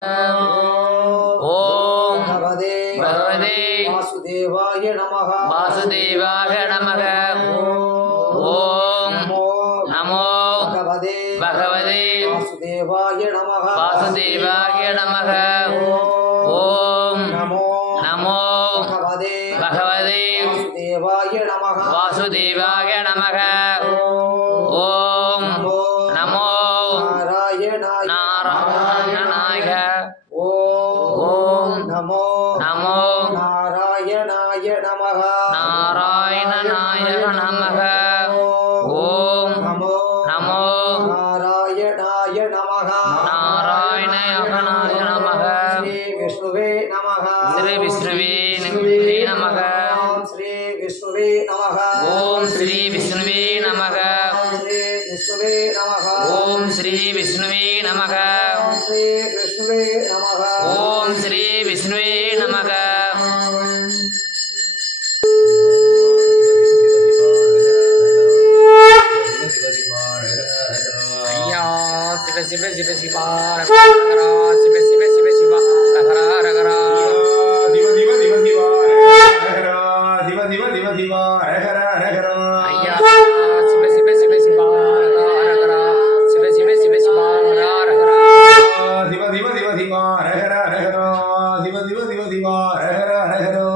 ஓம். பகவதே பகவதே. வாசுதேவாய நமः வாசுதேவாய நமக ஓம். நமோ. பகவதே பகவதே. வாசுதேவாய நமः வாசுதேவாய நமக ஓம். நமோ. நமோ. பகவதே பகவதே. வாசுதேவாய நமः வாசுதேவாய நமக நாராயணாய. நாராயணாய. ஓம் நமோ. நமோ. நாராயணாய நமः நாராயணநாய நமக. ஓம் நமோ. நமோ. நாராயணாய நமः நாராயணயகனாய நமக. ஸ்ரீ விஷ்ணுவே நமः ஸ்ரீ விஷ்ணுவே நமக. ஸ்ரீ விஷ்ணுவே நமः ஓம் ஸ்ரீ விஷ்ணுவே நமக. विष्णुवे नमः ओम श्री विष्णुवे नमः ओम श्री विष्णुवे नमः शिव शिव शिव शिवा शिव शिव शिव शिवा हरा हरा दिव दिव दिव दिवा हरा दिव दिव दिव दिवा हरा हरा अय्या ஹரஹர ஹரஹரா சிவ சிவ சிவ சிவா ஹரஹர ஹரஹரா